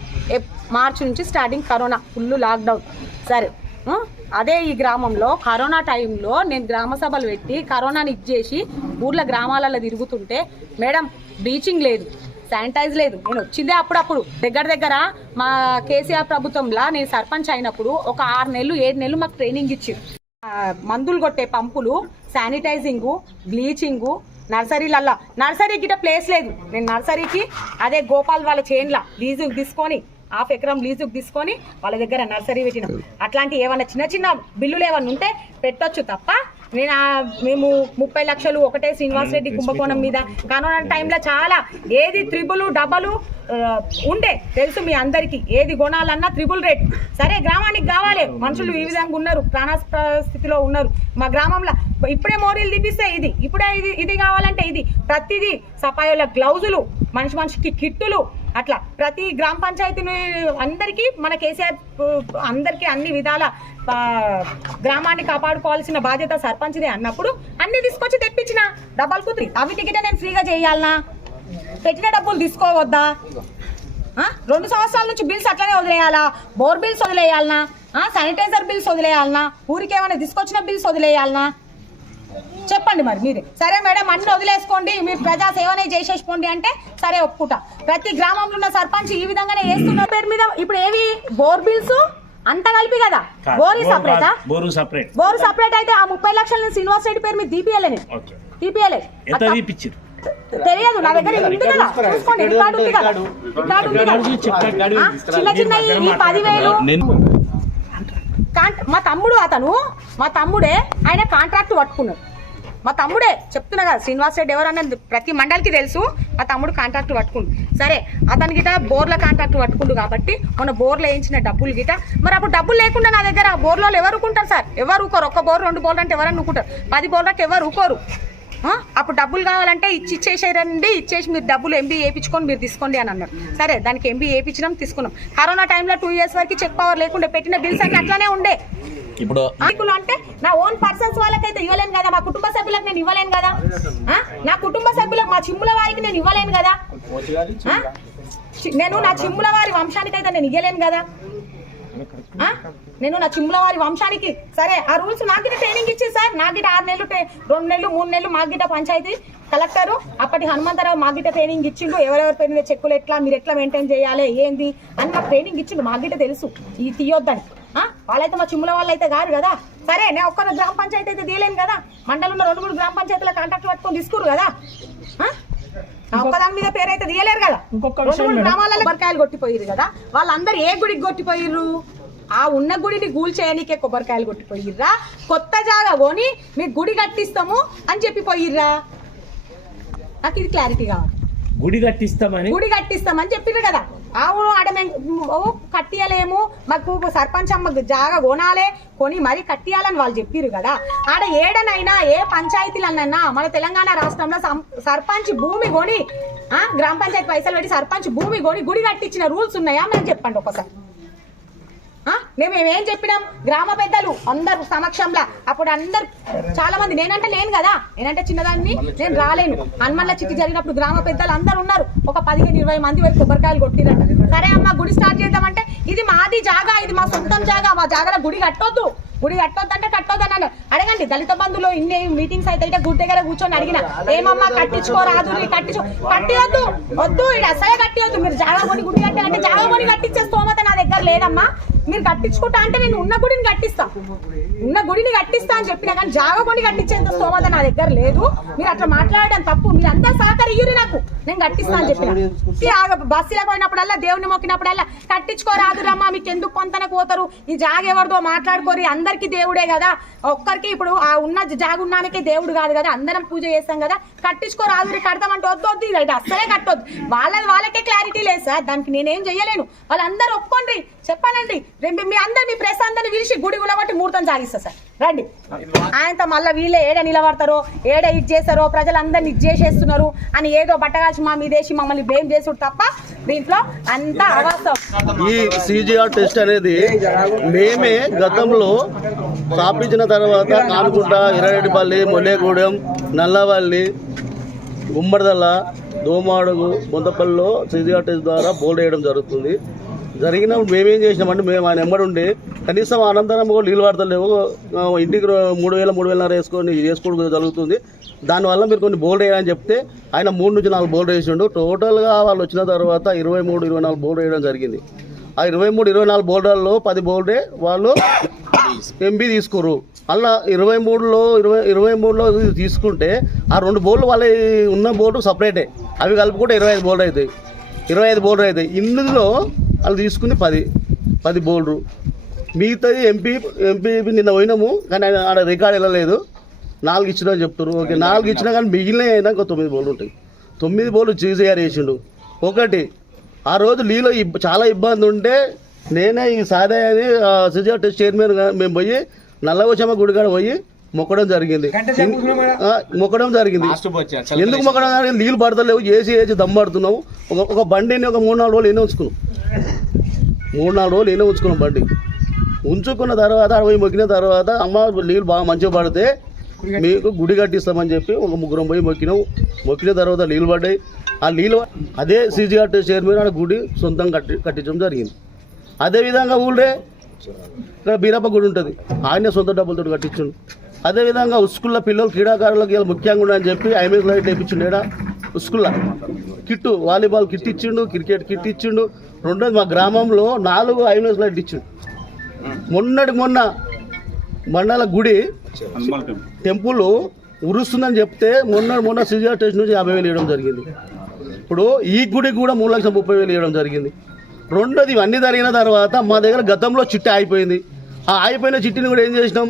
మార్చి నుంచి స్టార్టింగ్ కరోనా ఫుల్ లాక్డౌన్. సరే? అదే ఈ గ్రామంలో కరోనా టైంలో నేను గ్రామ సభలు పెట్టి కరోనాని ఇచ్చేసి ఊర్ల గ్రామాలలో తిరుగుతుంటే మేడం బ్లీచింగ్ లేదు శానిటైజ్ లేదు. నేను వచ్చిందే అప్పుడప్పుడు. దగ్గర దగ్గర మా కేసీఆర్ ప్రభుత్వంలో నేను సర్పంచ్ అయినప్పుడు ఒక ఆరు నెలలు ఏడు నెలలు మాకు ట్రైనింగ్ ఇచ్చి మందులు కొట్టే పంపులు శానిటైజింగు బ్లీచింగు నర్సరీలల్లా. నర్సరీ గిట్ట ప్లేస్ లేదు. నేను నర్సరీకి అదే గోపాల్ వాళ్ళ చేన్ల లీజుకు తీసుకొని హాఫ్ ఎకరం లీజుకు తీసుకొని వాళ్ళ దగ్గర నర్సరీ పెట్టినాం. అట్లాంటి ఏమన్నా చిన్న చిన్న బిల్లులు ఏమన్నా ఉంటే పెట్టొచ్చు తప్ప నేను మేము ముప్పై లక్షలు ఒకటే శ్రీనివాస్ రెడ్డి కుంభకోణం మీద. కరోనా టైంలో చాలా ఏది త్రిబుల్ డబలు ఉండే. తెలుసు మీ అందరికీ. ఏది కొనాలన్నా త్రిబుల్ రేట్. సరే గ్రామానికి కావాలి. మనుషులు ఈ విధంగా ఉన్నారు. ప్రాణ స్థితిలో ఉన్నారు. మా గ్రామంలో ఇప్పుడే మోరీలు తీపిస్తే ఇది. ఇప్పుడే ఇది ఇది కావాలంటే ఇది. ప్రతిదీ సఫాయిల గ్లౌజులు మనిషి మనిషికి కిట్టులు అట్లా ప్రతి గ్రామ పంచాయతీని అందరికీ మన కేసీఆర్ అందరికీ అన్ని విధాల గ్రామాన్ని కాపాడుకోవాల్సిన బాధ్యత సర్పంచ్దే అన్నప్పుడు అన్ని తీసుకొచ్చి తెప్పించిన డబ్బులు కుదిరి అవి టికెట్ నేను ఫ్రీగా చేయాలనా? పెట్టిన డబ్బులు తీసుకోవద్దా? రెండు సంవత్సరాల నుంచి బిల్స్ అట్లనే వదిలేయాలా? బోర్ బిల్స్ వదిలేయాలనా? శానిటైజర్ బిల్స్ వదిలేయాలనా? ఊరికేమైనా తీసుకొచ్చిన బిల్స్ వదిలేయాలనా? చెప్పండి మరి మీరే. సరే మేడం అన్ని వదిలేసుకోండి మీరు ప్రజా సేవనే చేసేసుకోండి అంటే సరే ఒప్పుకుంటా. ప్రతి గ్రామంలో ఉన్న సర్పంచ్ ఈ విధంగానే వేస్తున్న పేరు మీద ఇప్పుడు ఏవి? Bore bills? అంతా కలిపి కదా? బోర్ సపరేటా బోరు సపరేట్ బోర్ సపరేట్ అయితే ఆ ముప్పై లక్షల శ్రీనివాస్ రెడ్డి పేరు మీద ఎంత తీపిచ్చారు? తెలియదు నా దగ్గర ఉంది కదా. చూసుకోండి రికార్డు ఉంది కదా. రికార్డు. ఉంది కదా. చిన్న చిన్న ఈ- పదివేలు. మా తమ్ముడు అతను మా తమ్ముడే ఆయన కాంట్రాక్ట్ పట్టుకున్నాడు. మా తమ్ముడే చెప్తున్నా కదా శ్రీనివాస్ రెడ్డి ఎవరన్నా ప్రతి మండలికి తెలుసు. మా తమ్ముడు కాంట్రాక్ట్ పట్టుకుండు. సరే అతని గిట బోర్ల కాంట్రాక్ట్ పట్టుకుండు కాబట్టి మన బోర్లు వేయించిన డబ్బులు గిట. మరి అప్పుడు డబ్బులు లేకుండా నా దగ్గర బోర్లో ఎవరు ఊకుంటారు సార్? ఎవరు ఊకోరు ఒక్క బోర్ రెండు బోర్లు అంటే ఎవరన్నా ఊకుంటారు పది బోర్లకు ఎవరు ఊకోరు అప్పుడు డబ్బులు కావాలంటే ఇచ్చి ఇచ్చేసేయండి ఇచ్చేసి మీరు డబ్బులు ఎంబీ వేయించుకొని మీరు తీసుకోండి అని అన్నారు. సరే దానికి ఎంబీ వేయించినాం తీసుకున్నాం. కరోనా టైంలో టూ ఇయర్స్ వరకు చెక్ పవర్ లేకుండా పెట్టిన బిల్స్ అన్ని అట్లానే ఉండే. ఇప్పుడు ఆకులు అంటే నా ఓన్ పర్సన్స్ వాళ్ళకైతే ఇవ్వలేను కదా మా కుటుంబ సభ్యులకు నేను ఇవ్వలేను కదా? నా కుటుంబ సభ్యులకు మా చిమ్ముల వారికి నేను ఇవ్వలేను కదా? చి- నేను నా చిమ్ముల వారి వంశానికి అయితే నేను ఇవ్వలేను కదా? నేను నా చిమ్ముల వారి వంశానికి సరే ఆ రూల్స్ నాకు గిట్ట ట్రైనింగ్ ఇచ్చి సార్ నాకు గిట్ట ఆరు నెలలు రెండు నెలలు మూడు నెలలు మాకు గిట్ట పంచాయతీ కలెక్టరు అప్పటి హనుమంతరావు మాకు గిట్ట ట్రైనింగ్ ఇచ్చిండు ఎవరెవరి పేరు చెక్కులు ఎట్లా మీరు ఎట్లా మెయింటైన్ చేయాలి ఏంది అని నాకు ట్రైనింగ్ ఇచ్చిండు మాకు గిట్ట తెలుసు. ఈ తీయొద్దని. వాళ్ళైతే మా చిమ్ముల వాళ్ళు అయితే కాదు కదా? సరే నేను ఒక్క గ్రామ పంచాయతీ అయితే తీయలేను కదా? మండలంలో రెండు మూడు గ్రామ పంచాయతీల కాంటాక్ట్ పట్టుకొని తీసుకురు కదా? ఒక్కదాని మీద పేరు అయితే తీయలేరు కదా? రెండు మూడు గ్రామాలలో కొబ్బరికాయలు కొట్టిపోయిరు కదా? వాళ్ళందరూ ఏ గుడికి కొట్టిపోయిర్రు? ఆ ఉన్న గుడిని గూల్ చేయనీకే కొబ్బరికాయలు కొట్టిపోయిర్రా? కొత్త జాగా కొని మీకు గుడి కట్టిస్తాము అని చెప్పిపోయిర్రా? నాకు ఇది క్లారిటీ కావాలి. గుడి కట్టిస్తామని? గుడి కట్టిస్తామని చెప్పిండ్రు కదా? అవును ఆడ మేము కట్టియలేము. మాకు సర్పంచ్ అమ్మ జాగా కొనాలే. కొని మరీ కట్టియాలని వాళ్ళు చెప్పారు కదా. ఆడ ఏడనైనా ఏ పంచాయతీలనైనా మన తెలంగాణ రాష్ట్రంలో సర్పంచ్ భూమి కొని గ్రామ పంచాయతీ పైసలు పెట్టి సర్పంచ్ భూమి కొని గుడి కట్టించిన రూల్స్ ఉన్నాయా? మేము చెప్పండి ఒకసారి. మేము ఏం చెప్పినాం? గ్రామ పెద్దలు అందరు సమక్షంలో. అప్పుడు అందరు చాలా మంది నేనంటే లేను కదా? నేనంటే చిన్నదాన్ని నేను రాలేను. హనుమన్ల చిట్టి జరిగినప్పుడు గ్రామ పెద్దలు అందరు ఉన్నారు. ఒక పదిహేను ఇరవై మంది వరకు కొబ్బరికాయలు కొట్టినట్టు సరే అమ్మ గుడి స్టార్ట్ చేద్దామంటే ఇది మాది జాగా ఇది మా సొంతం జాగా. మా జాగాలో గుడి కట్టొద్దు. గుడి కట్టొద్దు అంటే కట్టొద్దు అన్నాను అడగండి దళిత బంధులో ఇన్ని మీటింగ్స్ అయితే ఇట్లా గుడి దగ్గర కూర్చొని అడిగిన ఏమమ్మా కట్టించుకోరాదు నీ కట్టించు కట్టియొద్దు వద్దు ఇది అసలే కట్టియొద్దు. మీరు జాగా కొని గుడి కట్టాలంటే అంటే జాగా కొని కట్టించే స్తోమత నా దగ్గర లేదమ్మా. మీరు కట్టించుకుంటా అంటే నేను ఉన్న గుడిని కట్టిస్తా. ఉన్న గుడిని కట్టిస్తా అని చెప్పినా కానీ జాగా కొని కట్టించేంత స్తోమత నా దగ్గర లేదు. మీరు అట్లా మాట్లాడడం తప్పు. మీరు అంతా సహకరియ్యూరి నాకు. నేను కట్టిస్తా అని చెప్పిన. బస్సులో పోయినప్పుడల్లా దేవుని మొక్కినప్పుడల్లా కట్టించుకోరాదురమ్మా మీకు ఎందుకు పొంతన పోతారు ఈ జాగ ఎవరిదో మాట్లాడుకోరి అందరికీ దేవుడే కదా. ఒక్కరికి ఇప్పుడు ఆ ఉన్న జాగ ఉన్నానికే దేవుడు కాదు కదా. అందరం పూజ చేస్తాం కదా. కట్టించుకోరాదు కడతామంటే వద్దు వద్దు. ఇది అస్సలే కట్టొద్దు. వాళ్ళది వాళ్ళకే క్లారిటీ లేదు సార్. దానికి నేనేం చెయ్యలేను. వాళ్ళందరూ ఒప్పుకోండి. చెప్పానండి రేపు మీ అందరు మీ ప్రెస్ అందరిని పిలిచి గుడి ఉలబట్టి ముహూర్తం సాగిస్తా సార్. రండి. ఆయనతో మళ్ళీ వీళ్ళే ఏడ నిలబడతారో ఏడ ఇది చేస్తారో ప్రజలందరినీ ఇది చేసేస్తున్నారు అని ఏదో బట్టగాల్చి మా మీదేసి మమ్మల్ని బ్లేమ్ చేసుడు తప్ప దీంట్లో అంతా అవాస్తవం. ఈ సిజిఆర్ టెస్ట్ అనేది మేమే గతంలో స్థాపించిన తర్వాత కానుకుంట ఇరారెడ్డిపల్లి మొల్లేగూడెం నల్లవల్లి గుమ్మడిదల్ల దోమాడుగు బొంతపల్లిలో సిజిఆర్ టెస్ట్ ద్వారా బోల్డ్ వేయడం జరుగుతుంది. జరిగినప్పుడు మేమేం చేసినామంటే మేము ఆయన ఎంబడి ఉండి కనీసం అనంతరం కూడా నీళ్ళు వాడతలేవు ఇంటికి మూడు వేల మూడు వేలన్నర వేసుకొని వేసుకోవడం జరుగుతుంది. దానివల్ల మీరు కొన్ని బోర్డు వేయాలని చెప్తే ఆయన మూడు నుంచి నాలుగు బోర్డు వేసిండు. టోటల్గా వాళ్ళు వచ్చిన తర్వాత ఇరవై మూడు ఇరవై నాలుగు బోర్డు వేయడం జరిగింది. ఆ ఇరవై మూడు ఇరవై నాలుగు బోర్డర్లో పది బోర్డే వాళ్ళు ఎంబీ తీసుకురు అలా ఇరవై మూడులో ఇరవై ఇరవై మూడులో తీసుకుంటే ఆ రెండు బోర్డులు వాళ్ళ ఉన్న బోర్డు సపరేటే. అవి కలుపుకుంటే ఇరవై ఐదు బోర్డు అవుతాయి ఇరవై ఐదు బోర్డు అవుతాయి ఇందులో వాళ్ళు తీసుకుంది పది పది బోర్డు మిగతాది ఎంపీ ఎంపీ నిన్న పోయినాము కానీ ఆయన ఆడ రికార్డ్ వెళ్ళలేదు. నాలుగు ఇచ్చినా చెప్తారు ఓకే నాలుగు ఇచ్చినా కానీ మిగిలిన అయినా ఇంకో తొమ్మిది బోర్డు ఉంటాయి. తొమ్మిది బోర్డు చీజీఆర్ వేసిండు ఒకటి ఆ రోజు లీలో చాలా ఇబ్బంది ఉంటే నేనే ఈ సాదయ్య అని సిజిఆర్ టెస్ట్ చైర్మన్ మేము పోయి నల్లవచమ్మ గుడికాడ పోయి మొక్కడం జరిగింది. మొక్కడం జరిగింది. ఎందుకు మొక్కడం జరిగింది? నీళ్ళు పడతలేవు ఏసీ ఏసీ దమ్ పడుతున్నావు. ఒక ఒక బండిని ఒక మూడు నాలుగు రోజులు ఎన్నో ఉంచుకున్నాం. మూడు నాలుగు రోజులు ఎన్నో ఉంచుకున్నాం బండి. ఉంచుకున్న తర్వాత పోయి మొక్కిన తర్వాత అమ్మ నీళ్ళు బాగా మంచిగా పడితే మీకు గుడి కట్టిస్తామని చెప్పి ఒక ముగ్గురం పోయి మొక్కినాం. మొక్కిన తర్వాత నీళ్ళు పడ్డాయి. ఆ నీళ్ళు అదే సీజీఆర్ చైర్మన్ ఆడ గుడి సొంతం కట్టి కట్టించడం జరిగింది. అదేవిధంగా ఊళ్ళే ఇక్కడ బీరప్ప గుడి ఉంటుంది. ఆయనే సొంత డబ్బులతో కట్టించుండు. అదేవిధంగా ఉస్కుల్లో పిల్లలు క్రీడాకారులకు ఇలా ముఖ్యంగా ఉండని చెప్పి ఐఎంఎస్ లైట్ వేయించిండు ఈడ ఉస్కుల్లో కిట్టు వాలీబాల్ కిట్ ఇచ్చిండు క్రికెట్ కిట్ ఇచ్చిండు. రెండోది మా గ్రామంలో నాలుగు ఐఎంఎస్ లైట్ ఇచ్చిండు. మొన్నటి మొన్న మండల గుడి టెంపుల్ ఉరుస్తుందని చెప్తే మొన్న మొన్న సిజిఆర్ టెస్ట్ నుంచి యాభై వేలు ఇవ్వడం జరిగింది. ఇప్పుడు ఈ గుడికి కూడా మూడు లక్షల ముప్పై వేలు ఇవ్వడం జరిగింది. రెండోది ఇవన్నీ జరిగిన తర్వాత మా దగ్గర గతంలో చిట్టి ఆగిపోయింది. ఆ ఆగిపోయిన చిట్టిని కూడా ఏం చేసినాం?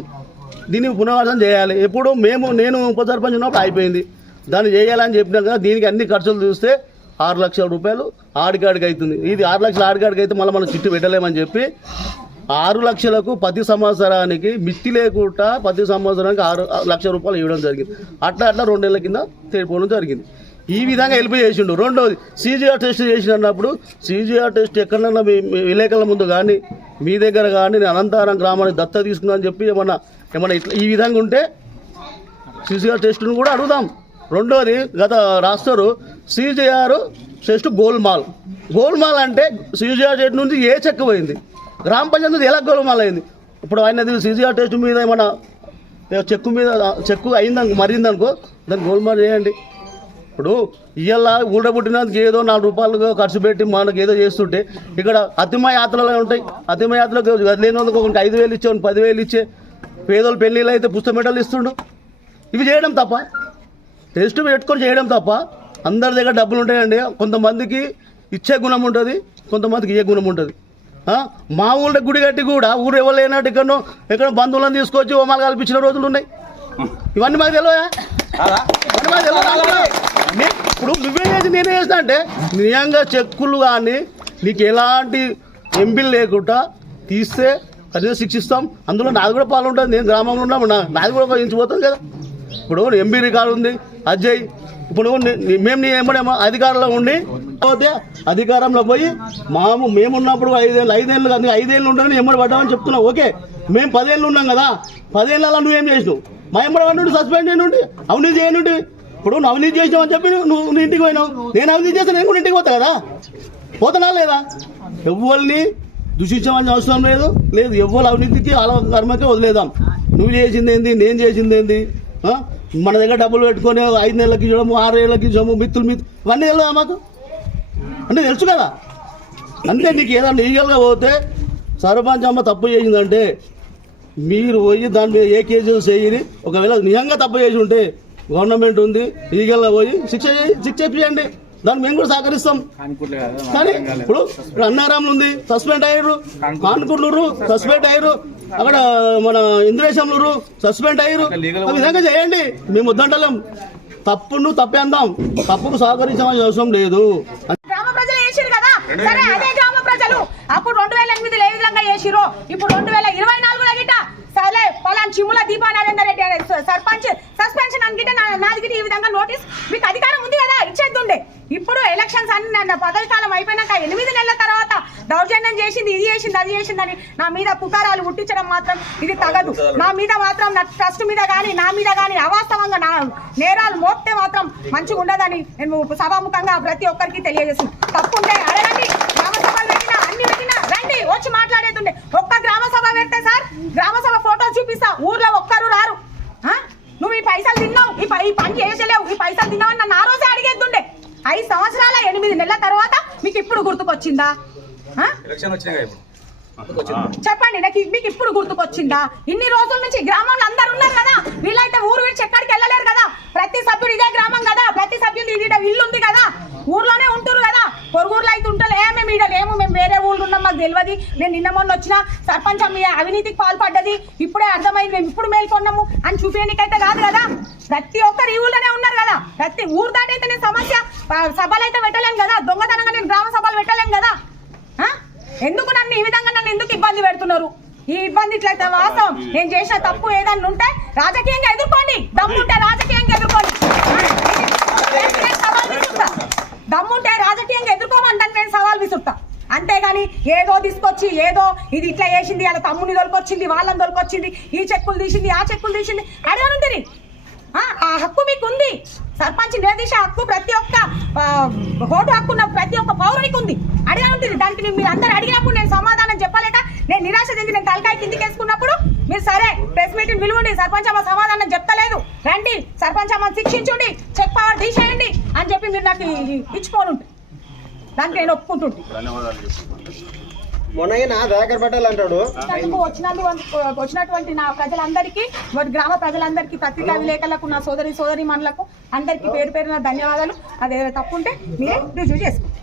దీన్ని పునరావృతం చేయాలి. ఎప్పుడు మేము నేను ఉప సర్పంచ్ ఉన్నప్పుడు అయిపోయింది. దాన్ని చేయాలని చెప్పినాం కదా దీనికి అన్ని ఖర్చులు చూస్తే ఆరు లక్షల రూపాయలు ఆడికాడికి అవుతుంది. ఇది ఆరు లక్షల ఆడికాడికి అయితే మళ్ళీ మనం చిట్టు పెట్టలేమని చెప్పి ఆరు లక్షలకు ప్రతి సంవత్సరానికి మిత్తి లేకుండా ప్రతి సంవత్సరానికి ఆరు లక్షల రూపాయలు ఇవ్వడం జరిగింది. అట్లా అట్లా రెండేళ్ళ కింద తెలిపోవడం జరిగింది. ఈ విధంగా హెల్ప్ చేసిండు. రెండోది సీజీఆర్ టెస్ట్ చేసినప్పుడు సీజీఆర్ టెస్ట్ ఎక్కడన్నా మీ విలేకరుల ముందు కానీ మీ దగ్గర కానీ నేను అనంతారం గ్రామాన్ని దత్త తీసుకున్నా అని చెప్పి ఏమన్నా ఏమన్నా ఇట్లా ఈ విధంగా ఉంటే సీసీఆర్ టెస్టును కూడా అడుగుదాం. రెండోది గత రాస్తారు సీజీఆర్ టెస్ట్ గోల్మాల్. గోల్మాల్ అంటే సీజీఆర్ టెస్ట్ నుంచి ఏ చెక్క పోయింది? గ్రామ పంచాయతీ ఎలా గోల్మాల్ అయింది? ఇప్పుడు ఆయన సీజీఆర్ టెస్ట్ మీద ఏమన్నా చెక్కు మీద చెక్కు అయిందనుకో మరిందనుకో దాన్ని గోల్మాల్ చేయండి. ఇప్పుడు ఇవాళ ఊడబుట్టినందుకు ఏదో నాలుగు రూపాయలు ఖర్చు పెట్టి మనకి ఏదో చేస్తుంటే ఇక్కడ అతిమ యాత్రలు ఉంటాయి. అతిమ యాత్రలకు లేనందుకు ఒక ఐదు వేలు ఇచ్చే పదివేలు ఇచ్చే పేదోళ్ళు పెళ్ళిళ్ళు అయితే పుస్తక మెడలు ఇస్తుండు. ఇవి చేయడం తప్ప. టెస్ట్ పెట్టుకొని చేయడం తప్ప. అందరి దగ్గర డబ్బులు ఉంటాయండి. కొంతమందికి ఇచ్చే గుణం ఉంటుంది కొంతమందికి ఏ గుణం ఉంటుంది? మా ఊళ్ళో గుడి కట్టి కూడా ఊరు ఇవ్వలేనట్టు ఎక్కడో ఎక్కడ బంధువులను తీసుకొచ్చి హోమాలు కల్పించిన రోజులు ఉన్నాయి. ఇవన్నీ మాకు తెలియదా ఇప్పుడు నువ్వే చేసి నేనే చేసిన అంటే నిజంగా చెక్కులు కానీ నీకు ఎలాంటి ఎంపీలు లేకుండా తీస్తే కఠిన శిక్షిస్తాం. అందులో నాది కూడా పాలు ఉంటుంది నేను గ్రామంలో ఉన్నాము నా- నాది కూడా పోతుంది కదా. ఇప్పుడు ఎంబీ రికార్డు ఉంది. అజయ్ ఇప్పుడు మేము నీ ఏమన్నా అధికారంలో ఉండి పోతే అధికారంలో పోయి మాము మేమున్నప్పుడు ఐదేళ్ళు ఐదేళ్ళు అందుకే ఐదేళ్ళు ఉంటాయని ఎమ్మడి పడ్డామని చెప్తున్నావు. ఓకే. మేము పదేళ్ళు ఉన్నాం కదా. పదేళ్ళ నువ్వేం చేసినావు? మా ఎమ్మడి పడి సస్పెండ్ చేయండి అవినీతి చేయనుండి ఇప్పుడు నువ్వు అవినీతి చేసినావు అని చెప్పి నువ్వు నీ ఇంటికి పోయినావు. నేను అవినీతి చేస్తే నేను కూడా ఇంటికి పోతా కదా. పోతున్నా లేదా? ఎవరిని దూషించమని అవసరం లేదు. లేదు ఎవ్వరు అవినీతికి అలా కర్మకే వదిలేదాం నువ్వు చేసింది ఏంది నేను చేసింది ఏంది మన దగ్గర డబ్బులు పెట్టుకొని ఐదు నెలలకి ఇవ్వడము ఆరు నెలలకి ఇవ్వడము మిత్రులు మిత్రులు ఇవన్నీ తెలియదా మాకు? అంటే తెలుసు కదా? అంతే నీకు ఏదైనా లీగల్గా పోతే సర్పంచ్ అమ్మ తప్పు చేసిందంటే మీరు పోయి దాని మీద ఏ కేసులు చేయని ఒకవేళ నిజంగా తప్పు చేసి ఉంటే గవర్నమెంట్ ఉంది లీగల్గా పోయి శిక్ష చేయి- శిక్ష చేయండి దాన్ని మేము కూడా సహకరిస్తాం. కానీ ఇప్పుడు ఇప్పుడు అన్నారాములు ఉంది సస్పెండ్ అయ్యారు. కాన్పూర్లు సస్పెండ్ అయ్యారు. అక్కడ మన ఇంద్రేశంలు సస్పెండ్ అయ్యారు. ఆ విధంగా చేయండి. మేము వద్దంటలేం. తప్పును తప్పే అందాం. తప్పుకు సహకరించమని అవసరం లేదు. గ్రామ ప్రజలు వేసిరు కదా? సరే అదే గ్రామ ప్రజలు. అప్పుడు రెండు వేల ఎనిమిదిలో ఏ విధంగా చేసిరో ఇప్పుడు రెండు వేల ఇరవై నాలుగులో గిట సరే పలాన్ చిమ్ముల దీపా నరేందర్ రెడ్డి అనే సర్పంచ్ సస్పెన్షన్ అనుకుంటే నాది ఈ విధంగా నోటీస్ మీకు అధికారం ఉంది కదా ఇచ్చేద్దుండే. ఇప్పుడు ఎలక్షన్స్ అన్ని నన్ను పదవి కాలం అయిపోయినాక ఎనిమిది నెలల తర్వాత దౌర్జన్యం చేసింది ఇది చేసింది అది చేసిందని నా మీద పుకారాలు ఉట్టించడం మాత్రం ఇది తగదు. నా మీద మాత్రం నా ట్రస్ట్ మీద కానీ నా మీద కానీ అవాస్తవంగా నా నేరాలు మోపితే మాత్రం మంచిగా ఉండదని నేను సభాముఖంగా ప్రతి ఒక్కరికి తెలియజేస్తుంది తప్పుంటే అడగండి. గ్రామ సభలు పెట్టినా అన్ని పెట్టినా రండి వచ్చి మాట్లాడేది ఒక్క గ్రామ సభ పెడితే సార్ గ్రామ సభ చూపిస్తా. ఊర్లో ఒక్కరు రారు? నువ్వు ఈ పైసలు తిన్నావు. ఈ పై- ఈ పని చేసలేవు. ఈ పైసలు తిన్నావు నన్ను ఆ రోజే అడిగేద్దుండే. ఐదు సంవత్సరాల ఎనిమిది నెలల తర్వాత మీకు ఇప్పుడు గుర్తుకొచ్చిందా? చెప్పండి నాకు మీకు ఇప్పుడు గుర్తుకొచ్చిందా? ఇన్ని రోజుల నుంచి గ్రామంలో అందరు ఉన్నారు కదా. వీళ్ళైతే ఊరు విడిచి ఎక్కడికి వెళ్ళలేరు కదా. ప్రతి సభ్యుడు ఇదే గ్రామం కదా. ప్రతి సభ్యుడు ఇది ఇల్లు ఉంది కదా. ఊర్లోనే ఉంటారు కదా. పొరుగురులో అయితే ఉంటలే. మేము ఈడ లేము. మేము వేరే ఊళ్ళు ఉన్నాం. మాకు తెలియదు నేను నిన్న మొన్న వచ్చిన సర్పంచ్ మీ అవినీతికి పాల్పడ్డది. ఇప్పుడే అర్థమైంది. మేము ఇప్పుడు మేల్కొన్నాము అని చూపించడానికైతే కాదు కదా. ప్రతి ఒక్కరు ఈ ఊళ్ళోనే ఉన్నారు కదా. ప్రతి ఊరు దాటైతే నేను సమస్య. సభలు అయితే పెట్టలేను కదా. దొంగతనంగా నేను గ్రామ సభలు పెట్టలేను కదా. ఎందుకు నన్ను ఈ విధంగా నన్ను ఎందుకు ఇబ్బంది పెడుతున్నారు? ఈ ఇబ్బంది ఇట్లయితే వాస్తవం. నేను చేసిన తప్పు ఏదన్నా ఉంటే రాజకీయంగా ఎదుర్కోండి. దమ్ముంటే రాజకీయంగా ఎదుర్కోండి ఆ? నేను- నేను సవాల్ విసురుతా. దమ్ముంటే రాజకీయంగా ఎదుర్కోమని నేను సవాల్ విసురుతా అంతేగాని ఏదో తీసుకొచ్చి ఏదో ఇది ఇట్లా చేసింది అలా తమ్ముని దొరికొచ్చింది వాళ్ళని దొరికొచ్చింది ఈ చెక్కులు తీసింది ఆ చెక్కులు తీసింది. అడగనుంది ఆ ఆ హక్కు మీకు ఉంది సర్పంచ్ నిర్దేశ హక్కు ప్రతి ఒక్క ఓటు హక్కు ఉన్న ప్రతి ఒక్క పౌరునికి ఉంది అడిగా ఉంటుంది దానికి మీరు అందరు అడిగినప్పుడు నేను సమాధానం చెప్పలేక నేను నిరాశ చెంది నేను తలకాయ కిందికి వేసుకున్నప్పుడు మీరు సరే ప్రెస్ మీటింగ్ పిలువండి సర్పంచ్ అమ్మ సమాధానం చెప్తలేదు. రండి సర్పంచ్ అమ్మ శిక్షించుండి చెక్ పవర్ తీసేయండి అని చెప్పి మీరు నాకు ఇ- ఇచ్చిపోనుంటుంది దానికి నేను ఒప్పుకుంటుంటే. మొన్న పటేల్ అంటాడు. వచ్చినటువంటి నా ప్రజలందరికీ మరి గ్రామ ప్రజలందరికీ పత్రికా విలేకరులకు నా సోదరి సోదరి మనులకు అందరికీ పేరు పేరున ధన్యవాదాలు. అదే తప్పుంటే మీరే రుజువు చేసుకోండి.